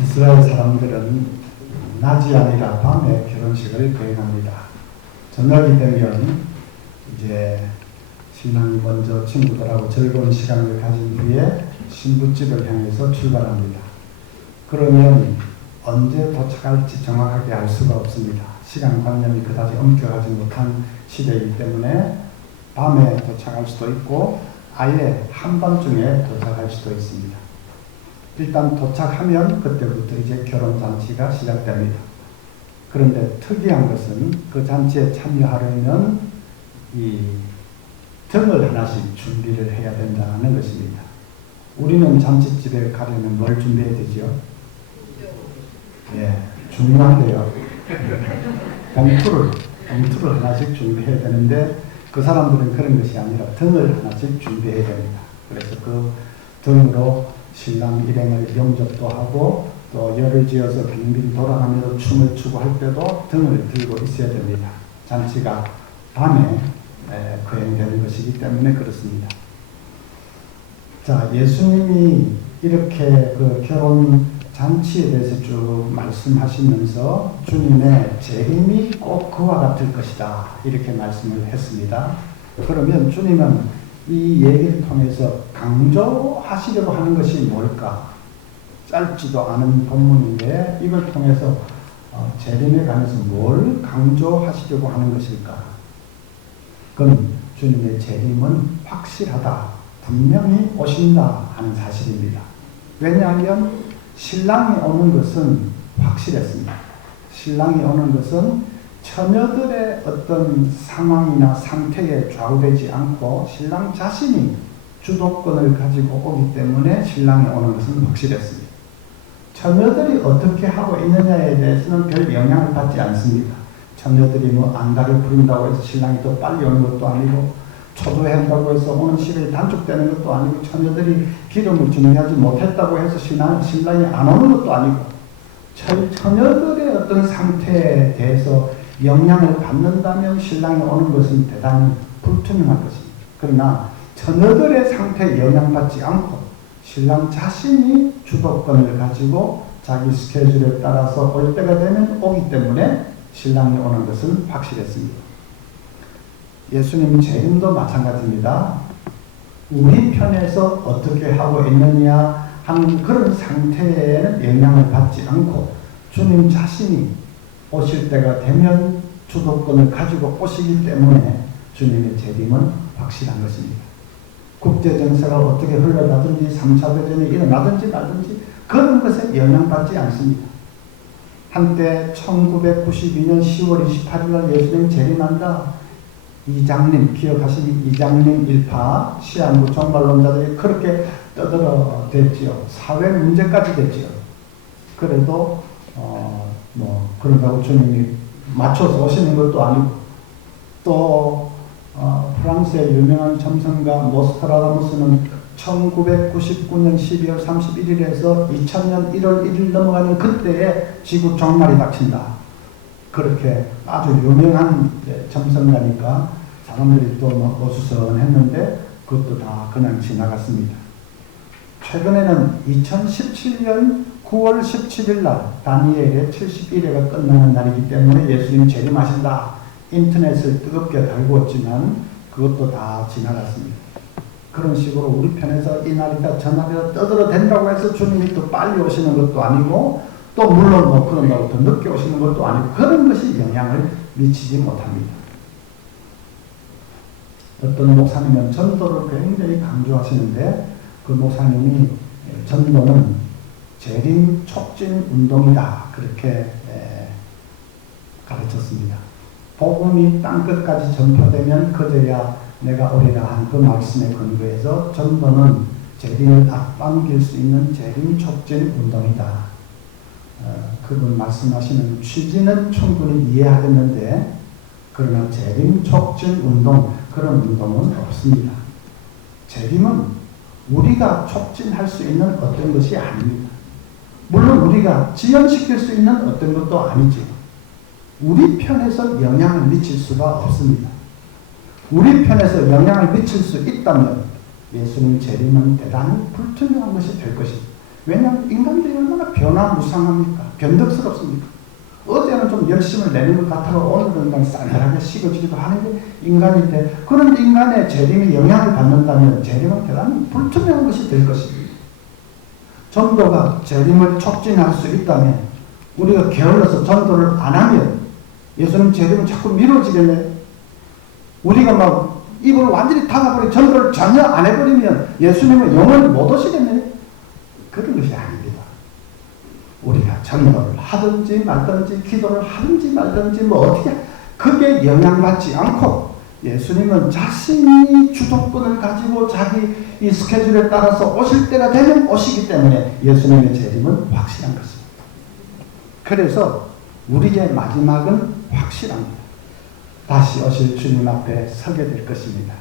이스라엘 사람들은 낮이 아니라 밤에 결혼식을 거행합니다. 저녁이 되면 이제 신랑이 먼저 친구들하고 즐거운 시간을 가진 후에 신부집을 향해서 출발합니다. 그러면 언제 도착할지 정확하게 알 수가 없습니다. 시간관념이 그다지 엄격하지 못한 시대이기 때문에 밤에 도착할 수도 있고 아예 한밤중에 도착할 수도 있습니다. 일단 도착하면 그때부터 이제 결혼잔치가 시작됩니다. 그런데 특이한 것은 그 잔치에 참여하려면 이 등을 하나씩 준비를 해야 된다는 것입니다. 우리는 잔치집에 가려면 뭘 준비해야 되죠? 예, 중요한데요. 봉투를 하나씩 준비해야 되는데 그 사람들은 그런 것이 아니라 등을 하나씩 준비해야 됩니다. 그래서 그 등으로 신랑 일행을 영접도 하고 또 열을 지어서 빙빙 돌아가면서 춤을 추고 할 때도 등을 들고 있어야 됩니다. 잔치가 밤에 거행되는 것이기 때문에 그렇습니다. 자, 예수님이 이렇게 그 결혼 잔치에 대해서 쭉 말씀하시면서 주님의 재림이 꼭 그와 같을 것이다 이렇게 말씀을 했습니다. 그러면 주님은 이 얘기를 통해서 강조하시려고 하는 것이 뭘까? 짧지도 않은 본문인데 이걸 통해서 재림에 관해서 뭘 강조하시려고 하는 것일까? 그건 주님의 재림은 확실하다, 분명히 오신다 하는 사실입니다. 왜냐하면 신랑이 오는 것은 확실했습니다. 신랑이 오는 것은 처녀들의 어떤 상황이나 상태에 좌우되지 않고 신랑 자신이 주도권을 가지고 오기 때문에 신랑이 오는 것은 확실했습니다. 처녀들이 어떻게 하고 있느냐에 대해서는 별 영향을 받지 않습니다. 처녀들이 뭐 안가를 부른다고 해서 신랑이 더 빨리 오는 것도 아니고 초조해한다고 해서 오는 시간이 단축되는 것도 아니고 처녀들이 기름을 준비하지 못했다고 해서 신랑이 안 오는 것도 아니고 처녀들의 어떤 상태에 대해서 영향을 받는다면 신랑이 오는 것은 대단히 불투명할 것입니다. 그러나 처녀들의 상태에 영향받지 않고 신랑 자신이 주도권을 가지고 자기 스케줄에 따라서 올 때가 되면 오기 때문에 신랑이 오는 것은 확실했습니다. 예수님 재림도 마찬가지입니다. 우리 편에서 어떻게 하고 있느냐 하는 그런 상태에는 영향을 받지 않고 주님 자신이 오실 때가 되면 주도권을 가지고 오시기 때문에 주님의 재림은 확실한 것입니다. 국제정세가 어떻게 흘러가든지 3차 대전이 일어나든지 말든지 그런 것에 영향받지 않습니다. 한때 1992년 10월 28일 날 예수님 재림한다. 이장님, 기억하시니 이장님 일파 시한부 종말론자들이 그렇게 떠들어댔지요. 사회 문제까지 됐지요. 그래도 그런다고 주님이 맞춰서 오시는 것도 아니고 또 프랑스의 유명한 점성가 노스트라다무스는 1999년 12월 31일에서 2000년 1월 1일 넘어가는 그때에 지구 종말이 닥친다. 그렇게 아주 유명한 점성가니까 사람들이 또 어수선했는데 그것도 다 그냥 지나갔습니다. 최근에는 2017년 9월 17일 날 다니엘의 70일회가 끝나는 날이기 때문에 예수님 재림하신다. 인터넷을 뜨겁게 달구었지만 그것도 다 지나갔습니다. 그런 식으로 우리 편에서 이 날이다 저 날이다 떠들어댄다고 해서 주님이 또 빨리 오시는 것도 아니고 또 물론 그런다고 더 늦게 오시는 것도 아니고 그런 것이 영향을 미치지 못합니다. 어떤 목사님은 전도를 굉장히 강조하시는데 그 목사님이 전도는 재림 촉진 운동이다 그렇게 가르쳤습니다. 복음이 땅끝까지 전파되면 그제야 내가 오리라 한 그 말씀에 근거해서 전도는 재림을 앞당길 수 있는 재림 촉진 운동이다. 그분 말씀하시는 취지는 충분히 이해하겠는데 그러나 재림 촉진 운동 그런 운동은 없습니다. 재림은 우리가 촉진할 수 있는 어떤 것이 아닙니다. 물론 우리가 지연시킬 수 있는 어떤 것도 아니죠. 우리 편에서 영향을 미칠 수가 없습니다. 우리 편에서 영향을 미칠 수 있다면 예수님 재림은 대단히 불투명한 것이 될 것입니다. 왜냐하면 인간들이 얼마나 변화 얼마나 무상합니까? 변덕스럽습니까? 어제는 좀 열심을 내는 것 같아도 오늘은 그냥 싸늘하게 식어지기도 하는 게 인간인데, 그런 인간의 재림이 영향을 받는다면 재림은 대단히 불투명한 것이 될 것입니다. 전도가 재림을 촉진할 수 있다면 우리가 게을러서 전도를 안 하면 예수님 재림은 자꾸 미뤄지겠네. 우리가 막 입을 완전히 닫아버리고 전도를 전혀 안 해버리면 예수님은 영원히 못 오시겠네. 그런 것이 아닙니다. 우리가 전도를 하든지 말든지 기도를 하든지 말든지 뭐 어떻게 그게 영향받지 않고 예수님은 자신이 주도권을 가지고 자기 이 스케줄에 따라서 오실 때가 되면 오시기 때문에 예수님의 재림은 확실한 것입니다. 그래서 우리의 마지막은 확실합니다. 다시 오실 주님 앞에 서게 될 것입니다.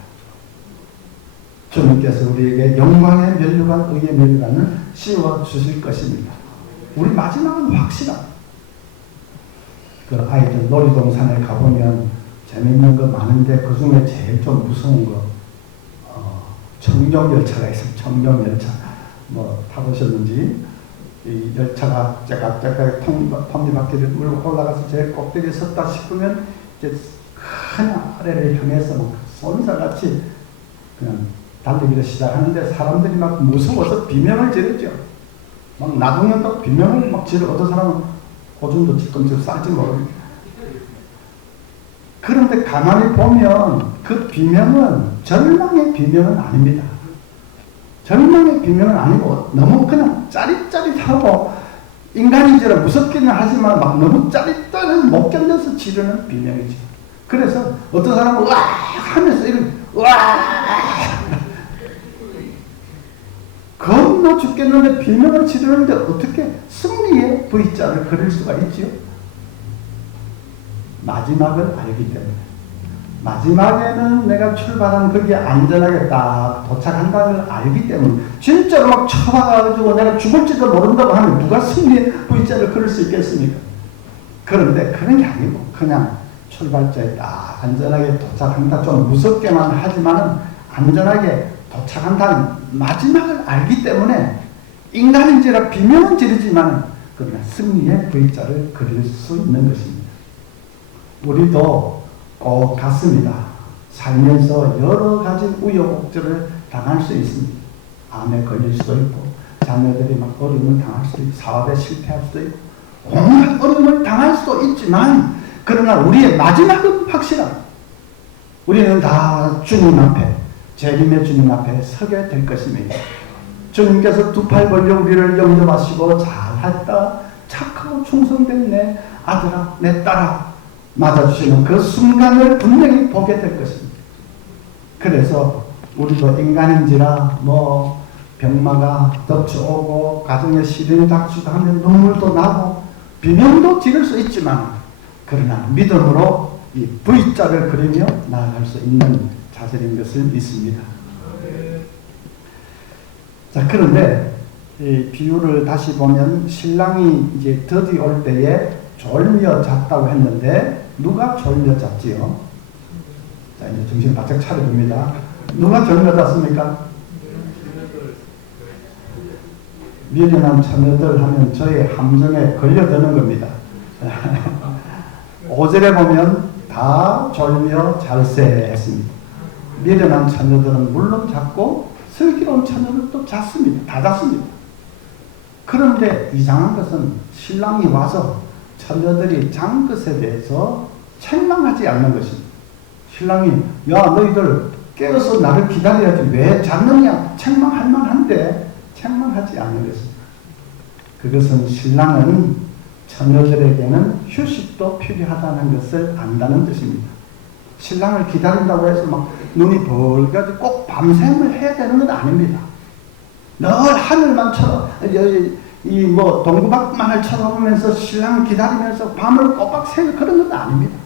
주님께서 우리에게 영광의 면류관, 의의 면류관을 씌워 주실 것입니다. 우리 마지막은 확실합니다. 그 아이들 놀이동산에 가보면 재밌는 거 많은데 그 중에 제일 좀 무서운 거 청룡열차가 있어요. 청룡열차 뭐 타보셨는지, 이 열차가 째깍째깍 톱니바퀴를 물고 올라가서 제일 꼭대기에 섰다 싶으면 이제 큰 아래를 향해서 막 쏜살같이 그냥 달리기를 시작하는데 사람들이 막 무서워서 비명을 지르죠. 막 나중에도 비명을 막 지르고 어떤 사람은 오줌도 찔끔찔끔 쌀지 모릅니다. 그런데 가만히 보면 그 비명은 절망의 비명은 아닙니다. 절망의 비명은 아니고 너무 그냥 짜릿짜릿하고 인간인지라 무섭기는 하지만 막 너무 짜릿짜릿 못 견뎌서 지르는 비명이죠. 그래서 어떤 사람은 으악 하면서 이런 으악 겁나 죽겠는데 비명을 지르는데 어떻게 승리의 V자를 그릴 수가 있지요? 마지막을 알기 때문에. 마지막에는 내가 출발한 거기에 안전하게 딱 도착한다는 걸 알기 때문에. 진짜로 막 쳐박아가지고 내가 죽을지도 모른다고 하면 누가 승리의 V자를 그릴 수 있겠습니까? 그런데 그런 게 아니고 그냥 출발자에 딱 안전하게 도착한다. 좀 무섭게만 하지만은 안전하게 도착한다는 마지막을 알기 때문에 인간인지라 비명은 지르지만 그러나 승리의 V자를 그릴 수 있는 것입니다. 우리도 꼭 같습니다. 살면서 여러 가지 우여곡절을 당할 수 있습니다. 암에 걸릴 수도 있고 자녀들이 막 어려움을 당할 수도 있고 사업에 실패할 수도 있고 온갖 어려움을 당할 수도 있지만 그러나 우리의 마지막은 확실합니다. 우리는 다 주님 앞에 재림의 주님 앞에 서게 될 것입니다. 주님께서 두 팔 벌려 우리를 영접하시고 잘했다 착하고 충성된 내 아들아 내 딸아 맞아주시는 그 순간을 분명히 보게 될 것입니다. 그래서 우리도 인간인지라 뭐 병마가 덮쳐오고 가정에 시련이 닥치고 하면 눈물도 나고 비명도 지를 수 있지만 그러나 믿음으로 이 V자를 그리며 나아갈 수 있는 자세인 것을 믿습니다. 자, 그런데 이 비유를 다시 보면 신랑이 이제 드디어 올 때에 졸며 잤다고 했는데 누가 졸며 잤지요? 자, 이제 정신 바짝 차려봅니다. 누가 졸며 잤습니까? 미련한 처녀들 하면 저의 함정에 걸려드는 겁니다. 5절에 보면 다 졸며 잘세 했습니다. 미련한 처녀들은 물론 잤고 슬기로운 처녀들도 잤습니다. 다 잤습니다. 그런데 이상한 것은 신랑이 와서 처녀들이 잔 것에 대해서 책망하지 않는 것입니다. 신랑이 야 너희들 깨어서 나를 기다려야지 왜 잤느냐 책망할 만한데 책망하지 않는 것입니다. 그것은 신랑은 처녀들에게는 휴식도 필요하다는 것을 안다는 뜻입니다. 신랑을 기다린다고 해서 막 눈이 벌가지고 꼭 밤샘을 해야 되는 건 아닙니다. 늘 하늘만 이 뭐 동구박만을 쳐다보면서 신랑을 기다리면서 밤을 꼬박 새고 그런 건 아닙니다.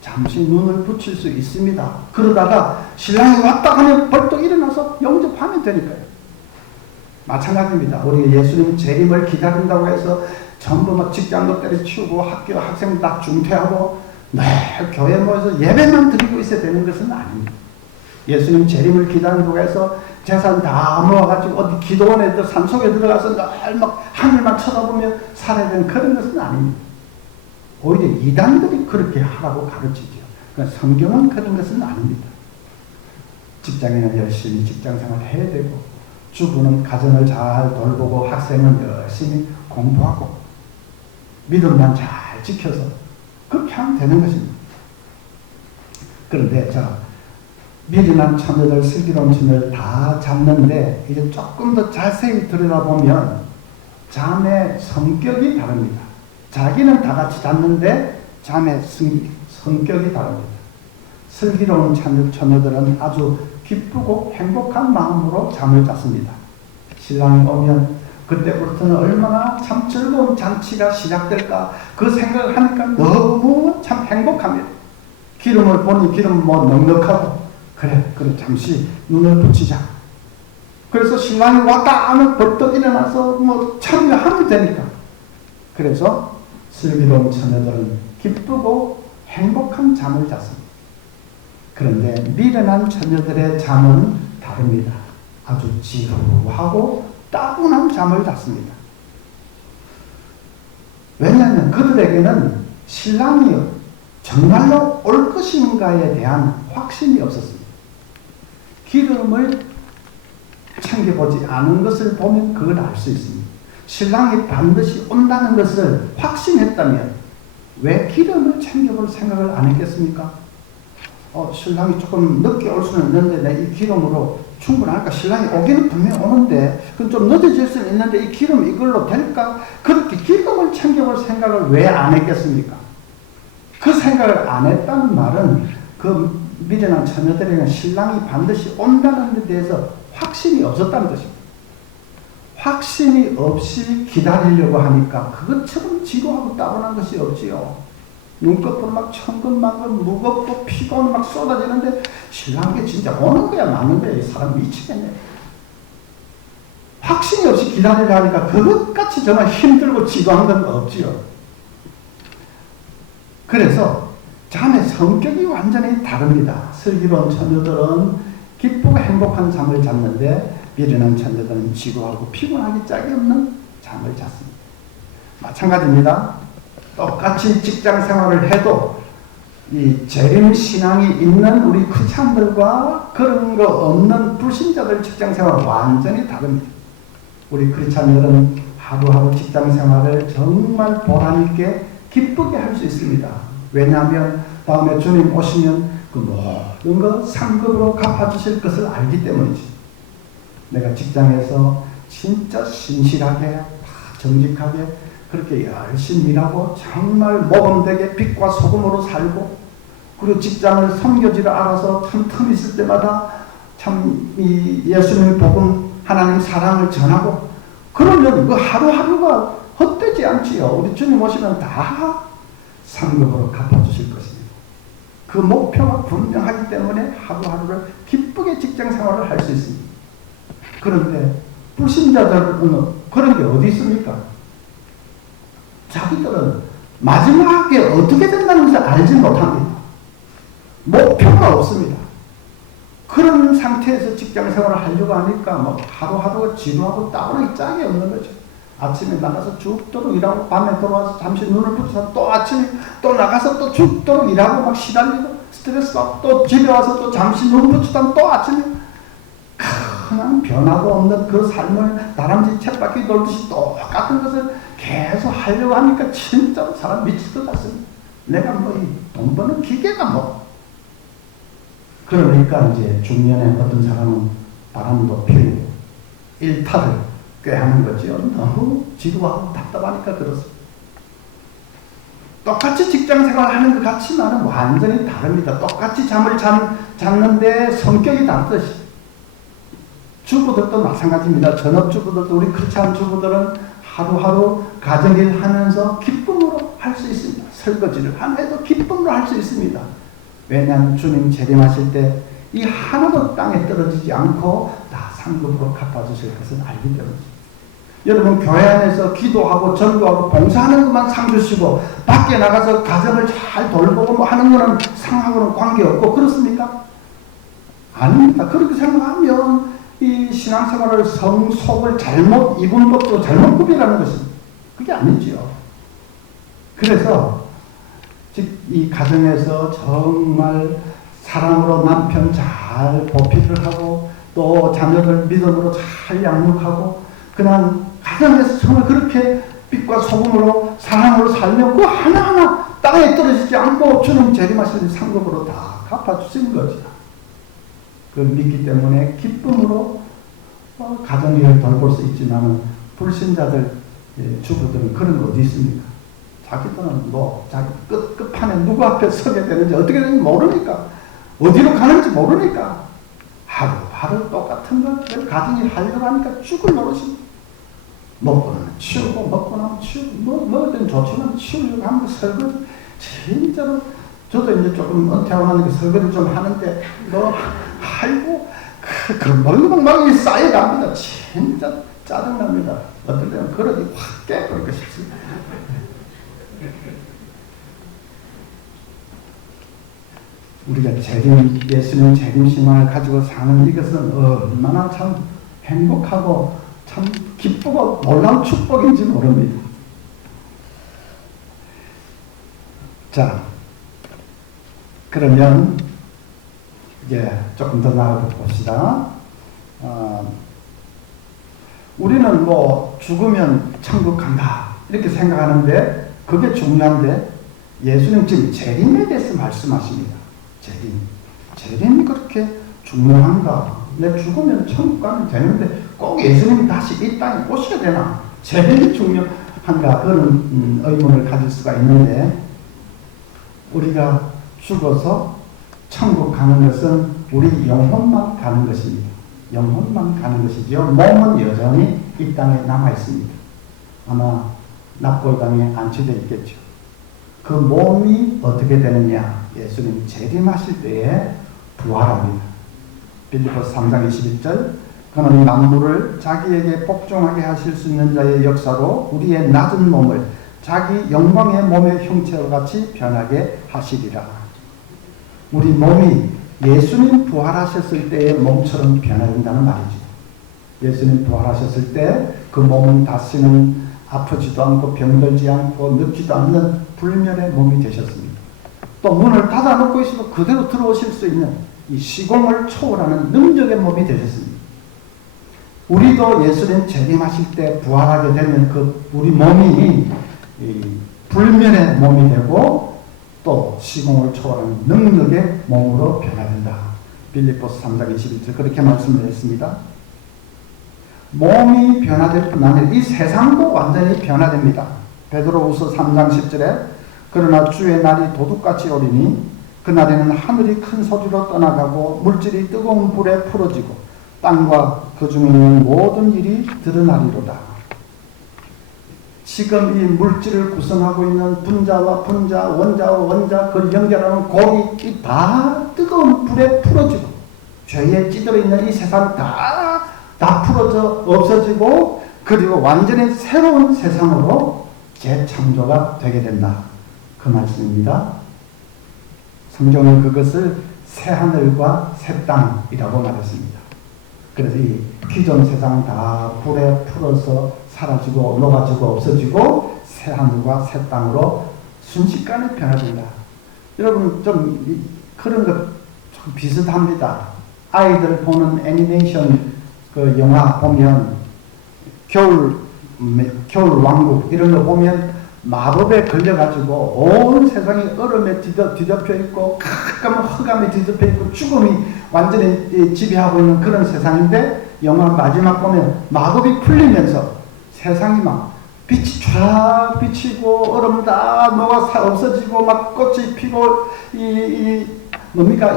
잠시 눈을 붙일 수 있습니다. 그러다가 신랑이 왔다 하면 벌떡 일어나서 영접하면 되니까요. 마찬가지입니다. 우리 예수님 재림을 기다린다고 해서 전부 막 직장도 때려치우고 학교 학생 다 중퇴하고 매일 교회 모여서 예배만 드리고 있어야 되는 것은 아닙니다. 예수님 재림을 기다린다고 해서 재산 다 모아가지고 어디 기도원에 산속에 들어가서 늘 막 하늘만 쳐다보며 살아야 되는 그런 것은 아닙니다. 오히려 이단들이 그렇게 하라고 가르치죠. 그러니까 성경은 그런 것은 아닙니다. 직장인은 열심히 직장생활을 해야 되고, 주부는 가정을 잘 돌보고, 학생은 열심히 공부하고, 믿음만 잘 지켜서 그렇게 하면 되는 것입니다. 그런데 미련한 처녀들, 슬기로운 처녀들 다 잡는데, 이제 조금 더 자세히 들여다보면 자매 성격이 다릅니다. 자기는 다 같이 잡는데 자매 성격이 다릅니다. 슬기로운 처녀들은 아주 기쁘고 행복한 마음으로 잠을 잤습니다. 신랑이 오면 그때부터는 얼마나 참 즐거운 잔치가 시작될까 그 생각을 하니까 너무 참 행복합니다. 기름을 보니 기름 넉넉하고, 그래 잠시 눈을 붙이자. 그래서 신랑이 왔다 하면 벌떡 일어나서 참여하면 되니까. 그래서 슬기로운 처녀들은 기쁘고 행복한 잠을 잤습니다. 그런데 미련한 처녀들의 잠은 다릅니다. 아주 지루하고 따분한 잠을 잤습니다. 왜냐하면 그들에게는 신랑이 정말로 올 것인가에 대한 확신이 없었습니다. 기름을 챙겨보지 않은 것을 보면 그걸 알 수 있습니다. 신랑이 반드시 온다는 것을 확신했다면 왜 기름을 챙겨볼 생각을 안 했겠습니까? 신랑이 조금 늦게 올 수는 있는데 내 이 기름으로 충분할까? 신랑이 오기는 분명히 오는데 그건 좀 늦어질 수는 있는데 이 기름 이걸로 될까? 그렇게 기름을 챙겨볼 생각을 왜 안 했겠습니까? 그 생각을 안 했다는 말은 그 미련한 처녀들에게는 신랑이 반드시 온다는 데 대해서 확신이 없었다는 것입니다. 확신이 없이 기다리려고 하니까 그것처럼 지루하고 따분한 것이 없지요. 눈꺼풀 막 천근만근 무겁고 피곤 막 쏟아지는데 신랑이 진짜 오는 거야 맞는데 이 사람 미치겠네. 확신이 없이 기다리려 하니까 그것같이 정말 힘들고 지루한 건 없지요. 그래서 자매 성격이 완전히 다릅니다. 슬기로운 처녀들은 기쁘고 행복한 잠을 잤는데 미련한 처녀들은 지루하고 피곤하기 짝이 없는 잠을 잤습니다. 마찬가지입니다. 똑같이 직장 생활을 해도 이 재림 신앙이 있는 우리 크리스찬들과 그런 거 없는 불신자들 직장 생활 완전히 다릅니다. 우리 크리스찬들은 하루하루 직장 생활을 정말 보람 있게 기쁘게 할 수 있습니다. 왜냐하면 다음에 주님 오시면 그 모든 거 상급으로 갚아주실 것을 알기 때문이지. 내가 직장에서 진짜 신실하게 정직하게 그렇게 열심히 일하고 정말 모범되게 빛과 소금으로 살고, 그리고 직장을 섬겨지를 알아서 참 틈 있을 때마다 참 이 예수님의 복음 하나님 사랑을 전하고, 그러면 그 하루하루가 헛되지 않지요. 우리 주님 오시면 다 상급으로 갚아주실 것입니다. 그 목표가 분명하기 때문에 하루하루를 기쁘게 직장 생활을 할 수 있습니다. 그런데 불신자들은 그런 게 어디 있습니까? 자기들은 마지막에 어떻게 된다는 것을 알지 못합니다. 목표가 없습니다. 그런 상태에서 직장 생활을 하려고 하니까 하루하루가 지루하고 따분하게 짝이 없는 거죠. 아침에 나가서 죽도록 일하고 밤에 돌아와서 잠시 눈을 붙여서 또 아침에 또 나가서 또 죽도록 일하고 막 시달리고 스트레스 받고 또 집에 와서 또 잠시 눈 붙이다 또 아침에 그냥 변화도 없는 그 삶을 다람쥐 쳇바퀴 돌듯이 똑같은 것을 계속 하려고 하니까 진짜로 사람 미칠 것 같습니다. 내가 돈 버는 기계가 그러니까 이제 중년에 어떤 사람은 바람도 피우고 일탈을 꽤 하는 거죠. 너무 지루하고 답답하니까 그렇습니다. 똑같이 직장 생활을 하는 것 같지만은 완전히 다릅니다. 똑같이 잠을 잤는데 성격이 다르듯이. 주부들도 마찬가지입니다. 전업주부들도 우리 크리스찬 주부들은 하루하루 가정일 하면서 기쁨으로 할 수 있습니다. 설거지를 하면서 기쁨으로 할 수 있습니다. 왜냐하면 주님 재림하실 때 이 하나도 땅에 떨어지지 않고 다 상급으로 갚아주실 것을 알기 때문입니다. 여러분 교회 안에서 기도하고 전도하고 봉사하는 것만 상 주시고 밖에 나가서 가정을 잘 돌보고 하는 거는 상하고는 관계없고 그렇습니까? 아닙니다. 그렇게 생각하면 이 신앙생활을 성속을 잘못 입은 것도 잘못 구비라는 것입니다. 그게 아니지요. 그래서 즉 이 가정에서 정말 사랑으로 남편 잘 보필을 하고 또 자녀들 믿음으로 잘 양육하고 그냥 가정에서 정말 그렇게 빛과 소금으로 사랑으로 살면 그 하나하나 땅에 떨어지지 않고 주님 재림하시는 상급으로 다 갚아주신 거죠. 그걸 믿기 때문에 기쁨으로 가정일을 돌볼 수 있지만 불신자들 주부들은 그런 거 어디 있습니까? 자기들은 자기 끝판에 누구 앞에 서게 되는지 어떻게 되는지 모르니까 어디로 가는지 모르니까 하루 똑같은 걸 가정일 하려고 하니까 죽을 노릇입니다. 먹고 나면 치우고 먹고 나면 치우고 뭐든 좋지만 치우려고 하면 설거지 진짜로 저도 이제 조금 은퇴하고 나니까 설거지 좀 하는데 아이고 막 쌓여갑니다. 진짜 짜증납니다. 어떨 때는 그릇이 확 깨버리고 싶습니다. 우리가 예수님 재림신앙을 가지고 사는 이것은 얼마나 참 행복하고 참 기쁘고 놀라운 축복인지 모릅니다. 자, 그러면 이제 조금 더 나아가 봅시다. 우리는 죽으면 천국 간다 이렇게 생각하는데 그게 중요한데 예수님 지금 재림에 대해서 말씀하십니다. 재림이 그렇게 중요한가? 내 죽으면 천국 가면 되는데 꼭 예수님이 다시 이 땅에 오셔야 되나? 재림이 중요한가? 그런 의문을 가질 수가 있는데 우리가 죽어서 천국 가는 것은 우리 영혼만 가는 것입니다. 영혼만 가는 것이지요. 몸은 여전히 이 땅에 남아 있습니다. 아마 납골당에 안치되어 있겠죠. 그 몸이 어떻게 되느냐? 예수님이 재림하실 때에 부활합니다. 빌립보서 3장 21절 그는 만물을 자기에게 복종하게 하실 수 있는 자의 역사로 우리의 낮은 몸을 자기 영광의 몸의 형체와 같이 변하게 하시리라. 우리 몸이 예수님 부활하셨을 때의 몸처럼 변화된다는 말이죠. 예수님 부활하셨을 때 그 몸은 다시는 아프지도 않고 병들지 않고 늙지도 않는 불멸의 몸이 되셨습니다. 또 문을 닫아놓고 있어도 그대로 들어오실 수 있는 이 시공을 초월하는 능력의 몸이 되셨습니다. 우리도 예수님 재림하실 때 부활하게 되면 그 우리 몸이 불멸의 몸이 되고 또 시공을 초월하는 능력의 몸으로 변화된다. 빌립보서 3장 21절 그렇게 말씀을 했습니다. 몸이 변화될 뿐 아니라 이 세상도 완전히 변화됩니다. 베드로후서 3장 10절에 그러나 주의 날이 도둑같이 오리니 그날에는 하늘이 큰 소리로 떠나가고 물질이 뜨거운 불에 풀어지고 땅과 그 중에 있는 모든 일이 드러나리로다. 지금 이 물질을 구성하고 있는 분자와 분자, 원자와 원자, 그걸 연결하는 골이 다 뜨거운 불에 풀어지고 죄에 찌들어 있는 이 세상 다 풀어져 없어지고 그리고 완전히 새로운 세상으로 재창조가 되게 된다. 그 말씀입니다. 성경은 그것을 새하늘과 새 땅이라고 말했습니다. 그래서 이 기존 세상 다 불에 풀어서 사라지고 녹아지고 없어지고 새하늘과 새 땅으로 순식간에 변화된다. 여러분 좀 그런 것 좀 비슷합니다. 아이들 보는 애니메이션 그 영화 보면 겨울 왕국 이런 거 보면 마법에 걸려가지고 온 세상이 얼음에 뒤덮여 있고 깜깜한 흑암에 뒤덮여 있고 죽음이 완전히 지배하고 있는 그런 세상인데 영화 마지막 보면 마법이 풀리면서 세상이 막 빛이 쫙 비치고 얼음 다 녹아 없어지고 막 꽃이 피고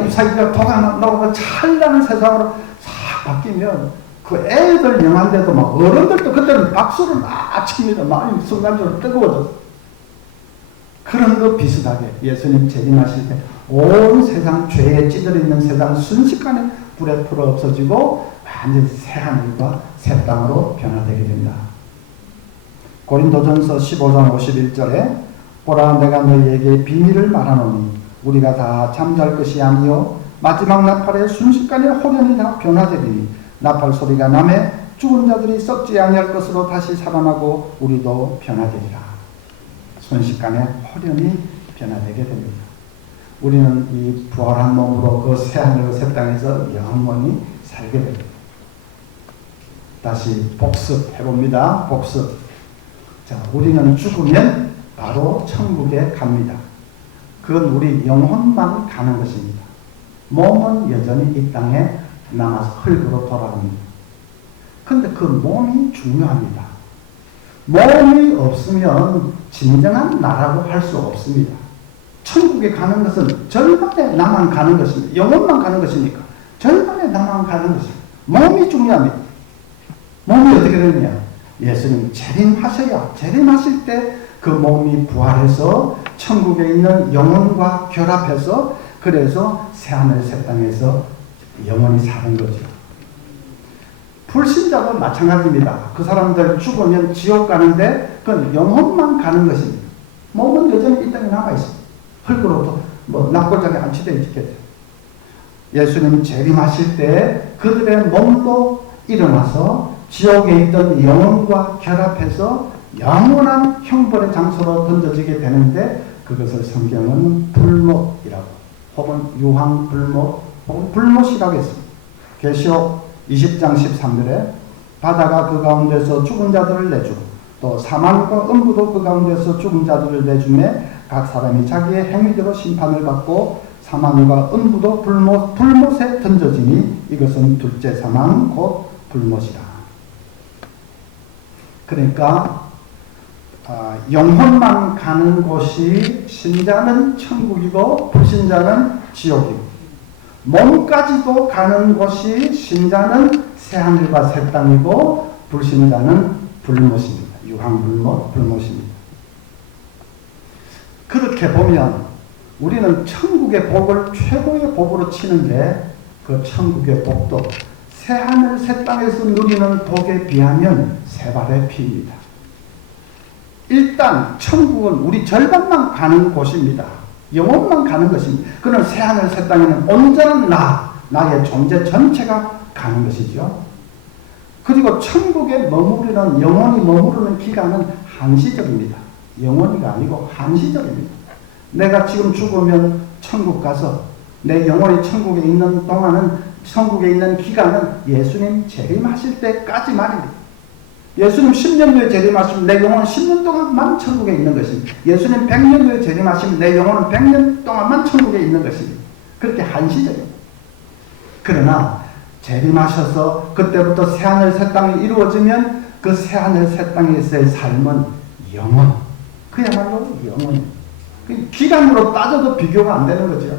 잎사귀가 돋아나고 찬란한 세상으로 싹 바뀌면 그 애들 영화인데도 막 어른들도 그때는 박수를 막 칩니다. 마음이 순간적으로 뜨거워졌어. 그런 것 비슷하게 예수님 재림하실 때 온 세상 죄에 찌들어 있는 세상 순식간에 불에 풀어 없어지고 완전히 새 하늘과 새 땅으로 변화되게 된다. 고린도전서 15장 51절에 보라 내가 너희에게 비밀을 말하노니 우리가 다 잠잘 것이 아니요 마지막 나팔에 순식간에 호련히 다 변화되리니 나팔 소리가 나매 죽은 자들이 썩지 아니할 것으로 다시 살아나고 우리도 변화되리라. 순식간에 호련히 변화되게 됩니다. 우리는 이 부활한 몸으로 그 새하늘 새 땅에서 영원히 살게 됩니다. 다시 복습해봅니다. 복습. 자, 우리는 죽으면 바로 천국에 갑니다. 그건 우리 영혼만 가는 것입니다. 몸은 여전히 이 땅에 남아서 흙으로 돌아갑니다. 근데 그 몸이 중요합니다. 몸이 없으면 진정한 나라고 할 수 없습니다. 천국에 가는 것은 절반의 나만 가는 것입니다. 영혼만 가는 것이니까 절반의 나만 가는 것입니다. 몸이 중요합니다. 몸이 어떻게 되느냐? 예수님 재림하셔야, 재림하실 때 그 몸이 부활해서 천국에 있는 영혼과 결합해서 그래서 새하늘 새 땅에서 영원히 사는 거죠. 불신자도 마찬가지입니다. 그 사람들 죽으면 지옥 가는데 그건 영혼만 가는 것입니다. 몸은 여전히 이 땅에 남아있습니다. 흙으로도 납골장에 안치되어 있겠죠. 예수님 재림하실 때 그들의 몸도 일어나서 지옥에 있던 영혼과 결합해서 영원한 형벌의 장소로 던져지게 되는데 그것을 성경은 불못이라고 혹은 유황불못 혹은 불못이라고 했습니다. 계시록 20장 13절에 바다가 그 가운데서 죽은 자들을 내주고 또 사망과 음부도 그 가운데서 죽은 자들을 내주매 각 사람이 자기의 행위대로 심판을 받고 사망과 음부도 불못에 던져지니 이것은 둘째 사망 곧 불못이라. 그러니까 영혼만 가는 곳이 신자는 천국이고 불신자는 지옥이고 몸까지도 가는 곳이 신자는 새하늘과 새 땅이고 불신자는 불못입니다. 유황불못, 불못입니다. 그렇게 보면 우리는 천국의 복을 최고의 복으로 치는데 그 천국의 복도 새하늘 새 땅에서 누리는 복에 비하면 세 발의 피입니다. 일단 천국은 우리 절반만 가는 곳입니다. 영혼만 가는 것입니다. 그는 새하늘 새 땅에는 온전한 나의 존재 전체가 가는 것이죠. 그리고 천국에 머무르는 영혼이 머무르는 기간은 한시적입니다. 영원히가 아니고 한시적입니다. 내가 지금 죽으면 천국 가서 내 영혼이 천국에 있는 동안은 천국에 있는 기간은 예수님 재림하실 때까지 말입니다. 예수님 10년 후에 재림하시면 내 영혼은 10년 동안만 천국에 있는 것입니다. 예수님 100년 후에 재림하시면 내 영혼은 100년 동안만 천국에 있는 것입니다. 그렇게 한시적입니다. 그러나 재림하셔서 그때부터 새하늘 새 땅이 이루어지면 그 새하늘 새 땅에서의 삶은 영원. 그야말로 영원. 기간으로 따져도 비교가 안 되는 거죠.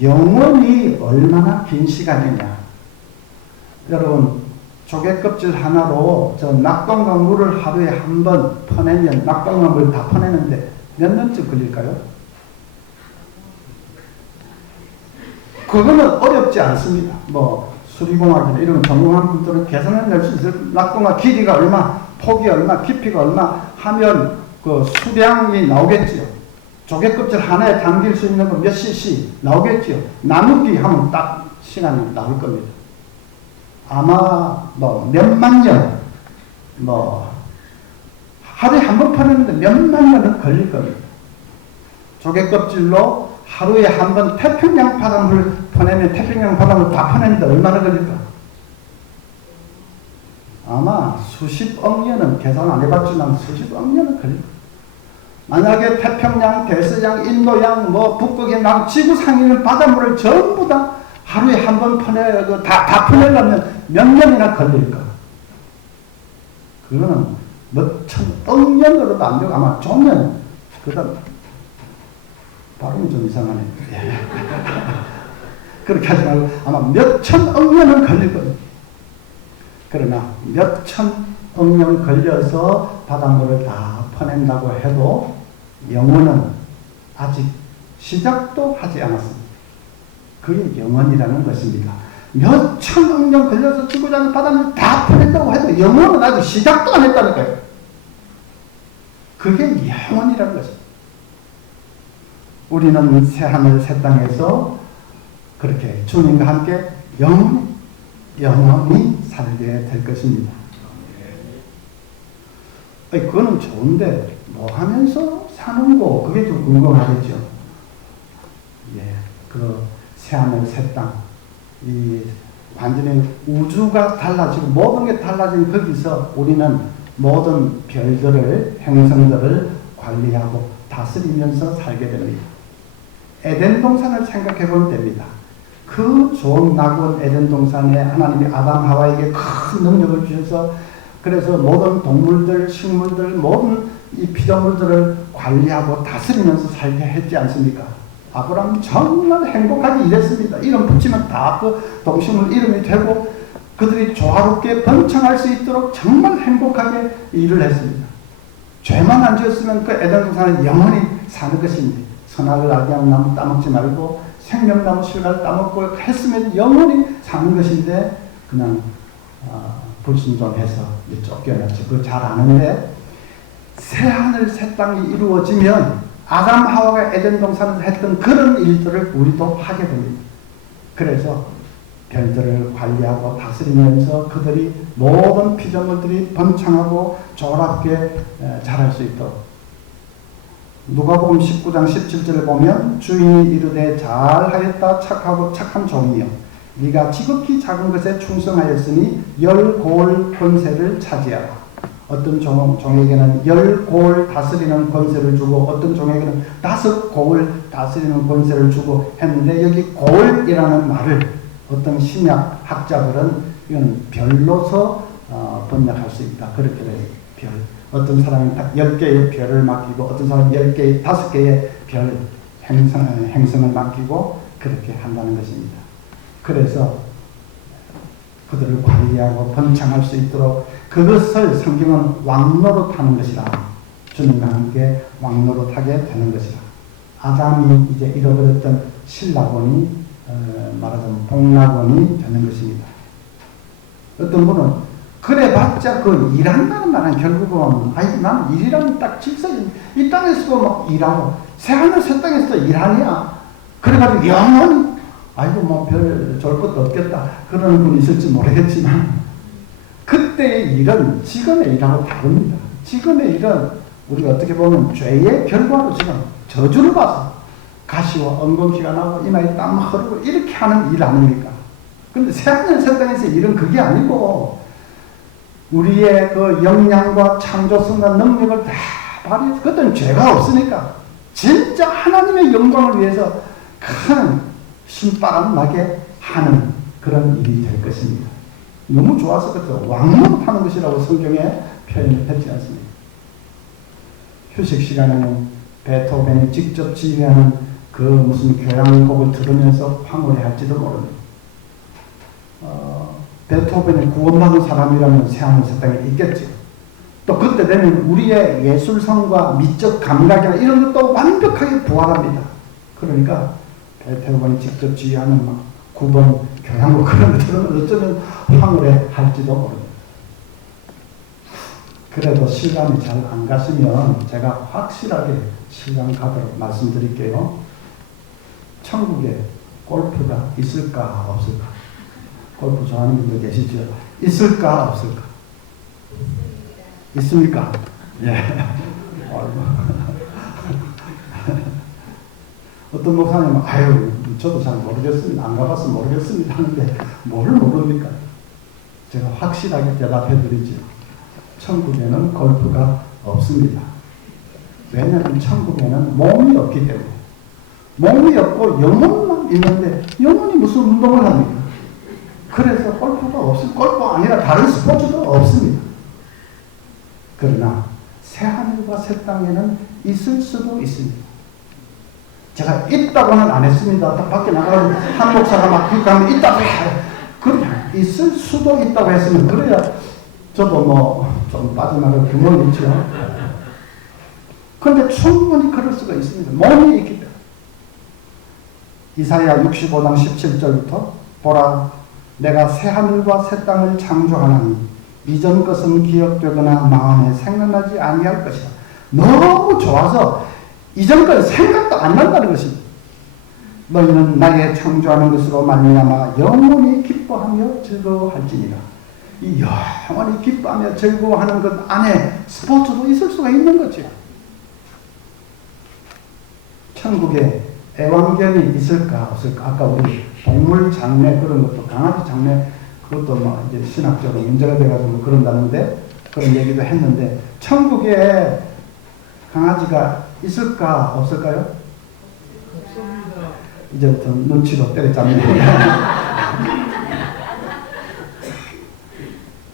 영원이 얼마나 긴 시간이냐. 여러분 조개 껍질 하나로 저 낙동강 물을 하루에 한 번 퍼내면 낙동강 물 다 퍼내는데 몇 년쯤 걸릴까요? 그거는 어렵지 않습니다. 수리공학이나 이런 전공한 분들은 계산해낼 수 있어요. 낙동강 길이가 얼마, 폭이 얼마, 깊이가 얼마 하면 그 수량이 나오겠지요. 조개 껍질 하나에 담길 수 있는 거 몇 cc 나오겠지요. 나누기 하면 딱 시간이 나올 겁니다. 아마 몇만 년, 하루에 한 번 퍼내는데 몇만 년은 걸릴 겁니다. 조개 껍질로 하루에 한 번 태평양 바닷물을 퍼내면 태평양 바닷물 다 퍼내는데 얼마나 걸릴까? 아마 수십억 년은 계산 안 해봤지만 수십억 년은 걸릴 거예요. 만약에 태평양, 대서양, 인도양, 북극의 남, 지구상에 있는 바닷물을 전부 다 하루에 한 번 다 퍼내려면 몇 년이나 걸릴까? 그거는 몇 천억 년으로도 안 되고 아마 조면, 발음이 좀 이상하네. 그렇게 하지 말고 아마 몇 천억 년은 걸릴 겁니다. 그러나 몇 천억 년 걸려서 바닷물을 다 퍼낸다고 해도 영혼은 아직 시작도 하지 않았습니다. 그게 영혼이라는 것입니다. 몇 천억 년 걸려서 지구상의 바닷물을 다 퍼낸다고 해도 영혼은 아직 시작도 안 했다니까요. 그게 영혼이라는 것입니다. 우리는 새하늘 새 땅에서 그렇게 주님과 함께 영원히 살게 될 것입니다. 그거는 좋은데 뭐 하면서 사는 거 그게 좀 궁금하겠죠. 그 새하늘 새 땅, 이 완전히 우주가 달라지고 모든 게 달라진 거기서 우리는 모든 별들을 행성들을 관리하고 다스리면서 살게 됩니다. 에덴 동산을 생각해 보면 됩니다. 그 좋은 낙원 에덴 동산에 하나님이 아담 하와에게 큰 능력을 주셔서 그래서 모든 동물들, 식물들, 모든 이 피조물들을 관리하고 다스리면서 살게 했지 않습니까? 아브라함이 정말 행복하게 일했습니다. 이름 붙이면 다 그 동식물 이름이 되고 그들이 조화롭게 번창할 수 있도록 정말 행복하게 일을 했습니다. 죄만 안 지었으면 그 에덴 동산은 영원히 사는 것입니다. 선악을 알게 하는 나무 따먹지 말고 생명나무 실과를 따먹고 했으면 영원히 사는 것인데 그냥 불순종해서 쫓겨났죠. 그거 잘 아는데 새하늘 새 땅이 이루어지면 아담 하와가 에덴 동산에서 했던 그런 일들을 우리도 하게 됩니다. 그래서 별들을 관리하고 다스리면서 그들이 모든 피조물들이 번창하고 조화롭게 자랄 수 있도록 누가복음 19장 17절을 보면 주인이 이르되 잘하였다 착하고 착한 종이여 네가 지극히 작은 것에 충성하였으니 10고을 권세를 차지하라. 어떤 종에게는 10고을 다스리는 권세를 주고 어떤 종에게는 5고을 다스리는 권세를 주고 했는데 여기 고을이라는 말을 어떤 신약 학자들은 이건 별로서 번역할 수 있다. 그렇게 돼요. 별. 어떤 사람이 10개의 별을 맡기고 어떤 사람이 10개의 5개의 별 행성을 맡기고 그렇게 한다는 것입니다. 그래서 그들을 관리하고 번창할 수 있도록 그것을 성경은 왕노릇하는 것이라. 주님과 함께 왕노릇하게 되는 것이라. 아담이 이제 잃어버렸던 신라곤이 말하자면 복락곤이 되는 것입니다. 어떤 분은 그래봤자 그 일한다는 말은 결국은 나는 일이라면 딱 질서지. 이 땅에서도 막 일하고 새하늘 새 땅에서도 일하냐. 그래가지고 영원히 뭐 별 좋을 것도 없겠다 그러는 분이 있을지 모르겠지만 그때의 일은 지금의 일하고 다릅니다. 지금의 일은 우리가 어떻게 보면 죄의 결과로 지금 저주를 봐서 가시와 엉겅퀴가 나고 이마에 땀 흐르고 이렇게 하는 일 아닙니까? 근데 새하늘 새 땅에서 일은 그게 아니고 우리의 그 역량과 창조성과 능력을 다 발휘해서 그때는 죄가 없으니까 진짜 하나님의 영광을 위해서 큰 신바람 나게 하는 그런 일이 될 것입니다. 너무 좋아서 그때 왕노릇하는 것이라고 성경에 표현을 했지 않습니까? 휴식 시간에는 베토벤이 직접 지휘하는 그 무슨 교향곡을 들으면서 황홀해할지도 모릅니다. 베토벤이 구원받은 사람이라면 새하늘 새 땅에 있겠죠. 또 그때 되면 우리의 예술성과 미적 감각이나 이런 것도 완벽하게 부활합니다. 그러니까 베토벤이 직접 지휘하는 막 9번 교향곡 그런 거 들으면 어쩌면 황홀해할지도 모릅니다. 그래도 시간이 잘 안 가시면 제가 확실하게 시간 가도록 말씀드릴게요. 천국에 골프가 있을까 없을까? 골프 좋아하는 분들 계시죠? 있을까 없을까? 있습니까? 예. 어떤 목사님은 저도 잘 모르겠습니다. 안 가봤으면 모르겠습니다 하는데 뭘 모릅니까? 제가 확실하게 대답해 드리죠. 천국에는 골프가 없습니다. 왜냐하면 천국에는 몸이 없기 때문에. 몸이 없고 영혼만 있는데 영혼이 무슨 운동을 합니까? 그래서 골프가 골프가 아니라 다른 스포츠도 없습니다. 그러나 새하늘과 새 땅에는 있을 수도 있습니다. 제가 있다고는 안 했습니다. 딱 밖에 나가면 한 목사가 막 하면 있다고 해요. 그냥 있을 수도 있다고 했으면 그래야 저도 뭐 좀 빠져나갈 구멍이 있죠. 그런데 충분히 그럴 수가 있습니다. 몸이 있기 때문에. 이사야 65장 17절부터 보라 내가 새하늘과 새 땅을 창조하나니 이전 것은 기억되거나 마음에 생각나지 아니할 것이다. 너무 좋아서 이전 건 생각도 안 난다는 것입니다. 너희는 나의 창조하는 것으로 말미암아 영원히 기뻐하며 즐거워할지니라. 이 영원히 기뻐하며 즐거워하는 것 안에 스포츠도 있을 수가 있는 거죠. 천국에 애완견이 있을까 없을까? 아까 우리 동물 장례 그런 것도, 강아지 장례 그것도 뭐 이제 신학적으로 문제가 돼가지고 그런다는데, 그런 얘기도 했는데, 천국에 강아지가 있을까 없을까요? 없습니다. 이제 좀 눈치로 때려잡는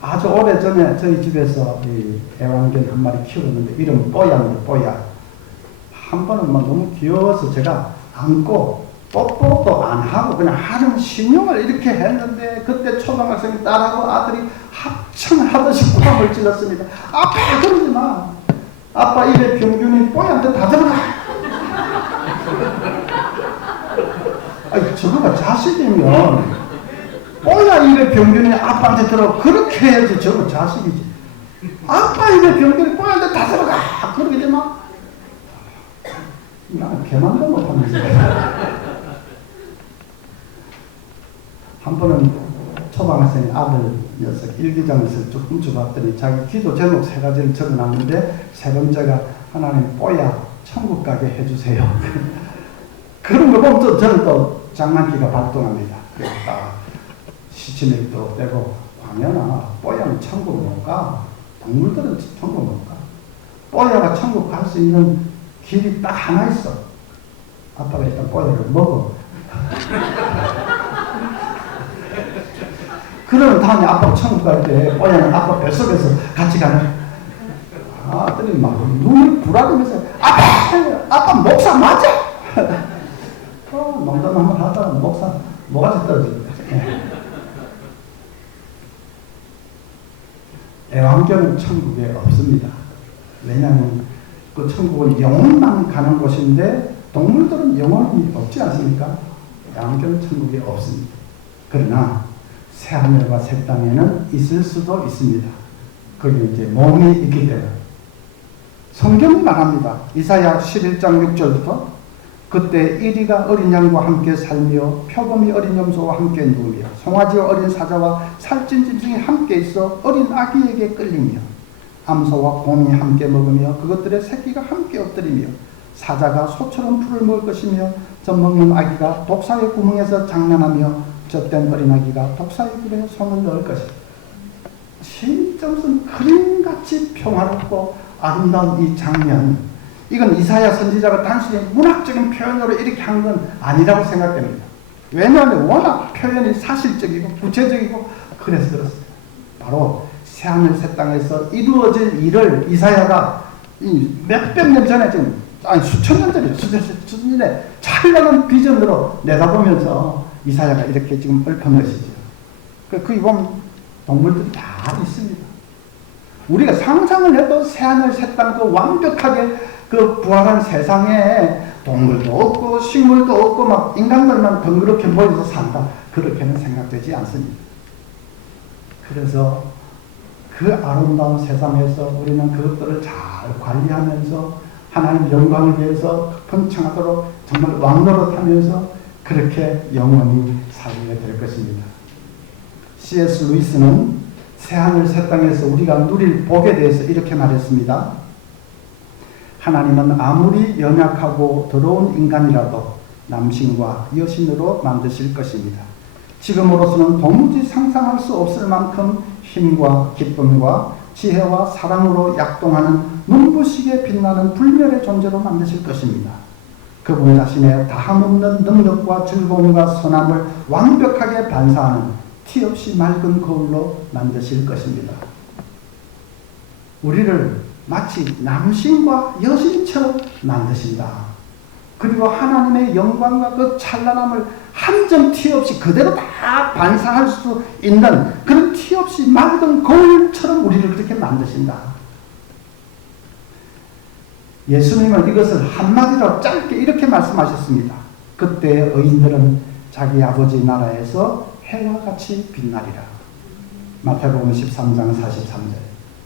아주 오래 전에 저희 집에서 이 애완견 한 마리 키웠는데 이름 뽀야입니다. 뽀야. 한 번은 막 너무 귀여워서 제가 안고 뽀뽀도 안 하고 그냥 하는 신용을 이렇게 했는데, 그때 초등학생 딸하고 아들이 합창하듯이 뺨을 찔렀습니다. 아빠 그러지 마. 아빠 입에 병균이 뽀야한테 다 들어가. 아니, 저거가 자식이면 뽀야 입에 병균이 아빠한테 들어, 그렇게 해야지. 저거 자식이지. 아빠 입에 병균이 뽀야한테 다 들어가. 그러게 되면 나는 개만도 못하면서. 한 번은 초등학생 아들 녀석 일기장을 쭉 훔쳐봤더니 자기 기도 제목 3가지를 적어놨는데, 3번째가 하나님 뽀야 천국 가게 해주세요. 그런 거 보면 또 저는 또 장난기가 발동합니다. 그러니까 시치밀도 빼고, 광연아 뽀야는 천국 못 가. 동물들은 천국 못 가. 뽀야가 천국 갈 수 있는 길이 딱 하나 있어. 아빠가 일단 뽀야를 먹어. 그러는 다음에 아빠가 천국 갈 때 뽀야는 아빠 뱃속에서 같이 가는. 아들이 막 눈을 부라리면서 아빠 목사 맞아? 농담 한번 하다가 목사 뭐가 떨어집니다. 애완견은 천국에 없습니다. 왜냐하면 그 천국은 영혼만 가는 곳인데 동물들은 영혼이 없지 않습니까? 애완견은 천국에 없습니다. 그러나 새하늘과 새 땅에는 있을 수도 있습니다. 거기 이제 몸이 있기 때문에. 성경이 말합니다. 이사야 11장 6절부터 그때 이리가 어린 양과 함께 살며 표범이 어린 염소와 함께 누우며 송아지와 어린 사자와 살찐 짐승이 함께 있어 어린 아기에게 끌리며 암소와 곰이 함께 먹으며 그것들의 새끼가 함께 엎드리며 사자가 소처럼 풀을 먹을 것이며 젖먹는 아기가 독사의 구멍에서 장난하며 젖된 어린 아기가 독사의 굴에 손을 넣을 것이다. 진짜 무슨 그림같이 평화롭고 아름다운 이 장면, 이건 이사야 선지자가 단순히 문학적인 표현으로 이렇게 한 건 아니라고 생각됩니다. 왜냐하면 워낙 표현이 사실적이고 구체적이고 그래서 그렇습니다. 바로 새하늘 새 땅에서 이루어질 일을 이사야가 몇백 년 전에, 지금 아니 수천 년 전에, 수천 년에 찬란한 비전으로 내다보면서 이사야가 이렇게 지금 읊은 것이죠. 거기 보면 동물들이 다 있습니다. 우리가 상상을 해도 새하늘 새 땅 그 완벽하게 그 부활한 세상에 동물도 없고 식물도 없고 막 인간들만 덩그렇게 모여서 산다, 그렇게는 생각되지 않습니다. 그래서 그 아름다운 세상에서 우리는 그것들을 잘 관리하면서 하나님 영광을 위해서 번창하도록 정말 왕노릇하면서 그렇게 영원히 살게 될 것입니다. C.S. 루이스는 새하늘 새 땅에서 우리가 누릴 복에 대해서 이렇게 말했습니다. 하나님은 아무리 연약하고 더러운 인간이라도 남신과 여신으로 만드실 것입니다. 지금으로서는 도무지 상상할 수 없을 만큼 힘과 기쁨과 지혜와 사랑으로 약동하는 눈부시게 빛나는 불멸의 존재로 만드실 것입니다. 그분 자신의 다함없는 능력과 즐거움과 선함을 완벽하게 반사하는 티 없이 맑은 거울로 만드실 것입니다. 우리를 마치 남신과 여신처럼 만드신다. 그리고 하나님의 영광과 그 찬란함을 한 점 티 없이 그대로 다 반사할 수 있는 그런 티 없이 맑은 거울처럼 우리를 그렇게 만드신다. 예수님은 이것을 한마디로 짧게 이렇게 말씀하셨습니다. 그때 의인들은 자기 아버지 나라에서 해와 같이 빛나리라. 마태복음 13장 43절.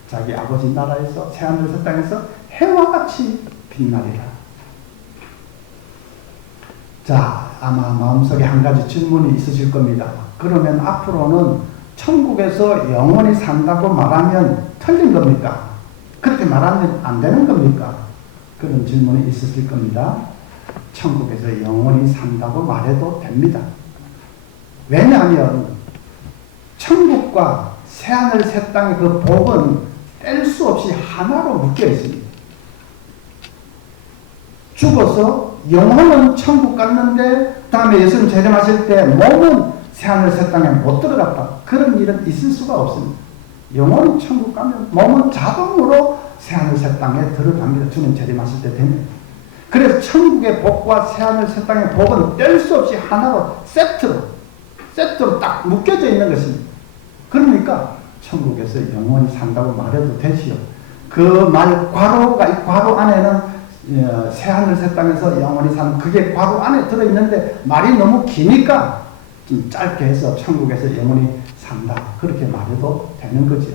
자기 아버지 나라에서 새하늘 새 땅에서 해와 같이 빛나리라. 자, 아마 마음속에 한 가지 질문이 있으실 겁니다. 그러면 앞으로는 천국에서 영원히 산다고 말하면 틀린 겁니까? 그렇게 말하면 안 되는 겁니까? 그런 질문이 있으실 겁니다. 천국에서 영원히 산다고 말해도 됩니다. 왜냐하면 천국과 새하늘 새 땅의 그 복은 뗄 수 없이 하나로 묶여 있습니다. 죽어서 영혼은 천국 갔는데 다음에 예수님 재림하실 때 몸은 새하늘 새 땅에 못 들어갔다. 그런 일은 있을 수가 없습니다. 영혼이 천국 가면 몸은 자동으로 새하늘 새 땅에 들어갑니다. 주님 재림하실 때 되면. 그래서 천국의 복과 새하늘 새 땅의 복은 뗄 수 없이 하나로 세트로 딱 묶여져 있는 것입니다. 그러니까 천국에서 영원히 산다고 말해도 되지요. 그 말 괄호가 이 괄호 안에는 새하늘 새 땅에서 영원히 사는 그게 괄호 안에 들어있는데 말이 너무 기니까 좀 짧게 해서 천국에서 영원히 산다 그렇게 말해도 되는 거죠.